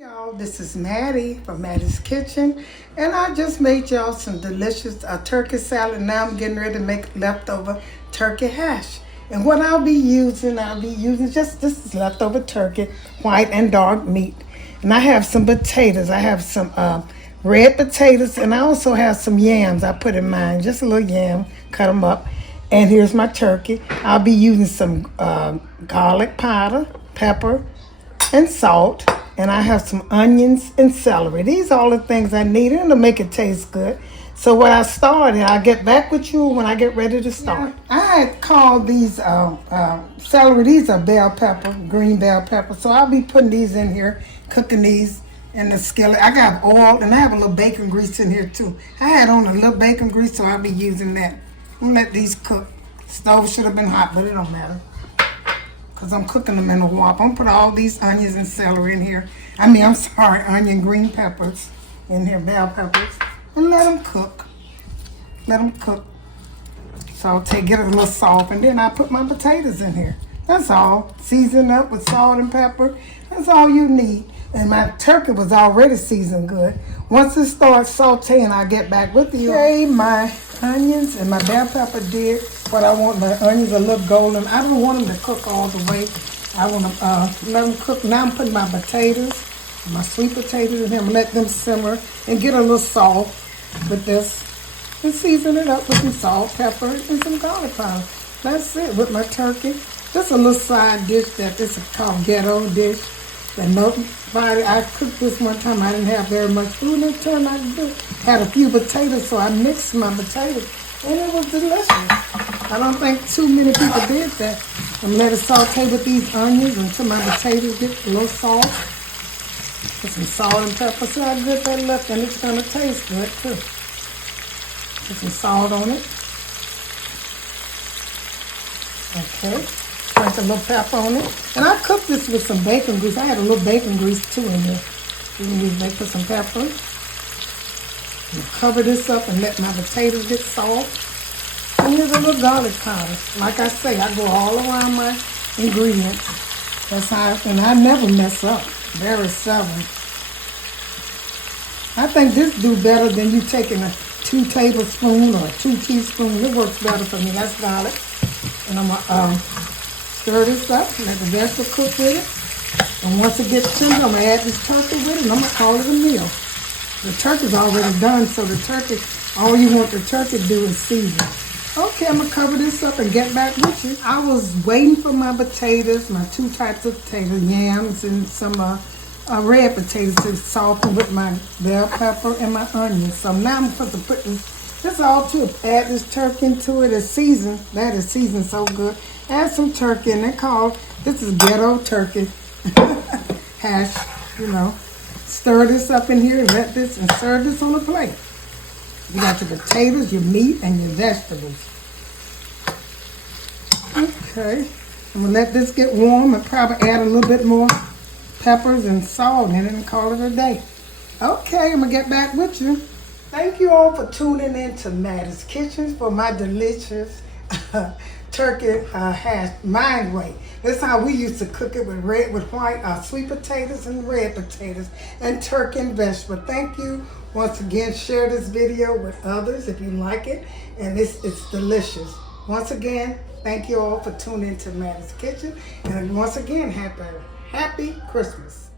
Y'all, this is Mattie from Mattie's Kitchen, and I just made y'all some delicious turkey salad. Now I'm getting ready to make leftover turkey hash. And what I'll be using just this is leftover turkey, white and dark meat. And I have some potatoes. I have some red potatoes, and I also have some yams I put in mine, just a little yam, cut them up. And here's my turkey. I'll be using some garlic powder, pepper, and salt. And I have some onions and celery. These are all the things I need to make it taste good. So when I started, I'll get back with you when I get ready to start. Yeah, I had called these celery. These are bell pepper, green bell pepper. So I'll be putting these in here, cooking these in the skillet. I got oil and I have a little bacon grease in here too. I had on a little bacon grease, so I'll be using that. I'm gonna let these cook. Stove should have been hot, but it don't matter, because I'm cooking them in a wok. I'm going to put all these onions and celery in here. Onion green peppers in here, bell peppers. And let them cook. Let them cook. So get it a little soft. And then I put my potatoes in here. That's all. Season up with salt and pepper. That's all you need. And my turkey was already seasoned good. Once it starts sauteing, I'll get back with you. Okay, my onions and my bell pepper did what I want. My onions a little golden. I don't want them to cook all the way. I want to let them cook. Now I'm putting my potatoes, my sweet potatoes in here. I'm going to let them simmer and get a little soft with this. And season it up with some salt, pepper, and some garlic powder. That's it with my turkey. This is a little side dish that this is called ghetto dish. I cooked this one time. I didn't have very much food, and it turned out good. Had a few potatoes, so I mixed my potatoes, and it was delicious. I don't think too many people did that. I'm gonna let it saute with these onions until my potatoes get a little soft. Put some salt and pepper. See how good that left, and it's gonna taste good too. Put some salt on it. Okay. Sprinkle a little pepper on it. And I cooked this with some bacon grease. I had a little bacon grease too in here. You can use that, put some pepper. And cover this up and let my potatoes get soft. And here's a little garlic powder. Like I say, I go all around my ingredients. That's how, and I never mess up. Very seldom. I think this do better than you taking a 2 tablespoons or 2 teaspoons. It works better for me. That's garlic. And I'm gonna stir this up, let the vegetable cook with it. And once it gets tender, I'm going to add this turkey with it, and I'm going to call it a meal. The turkey's already done, so the turkey, all you want the turkey to do is season. Okay, I'm going to cover this up and get back with you. I was waiting for my potatoes, my 2 types of potatoes, yams and some red potatoes to soften with my bell pepper and my onions. So now I'm supposed to put this all to add this turkey into it. It's seasoned. That is seasoned so good. Add some turkey, and this is ghetto turkey hash, Stir this up in here and serve this on a plate. You got your potatoes, your meat, and your vegetables. Okay, I'm gonna let this get warm and probably add a little bit more peppers and salt in it and call it a day. Okay, I'm gonna get back with you. Thank you all for tuning in to Mattie's Kitchen for my delicious turkey hash my way. That's how we used to cook it, with white sweet potatoes and red potatoes and turkey and vegetable. Thank you once again. Share this video with others if you like it, and it's delicious. Once again, thank you all for tuning in to Mattie's Kitchen, and once again, happy Christmas.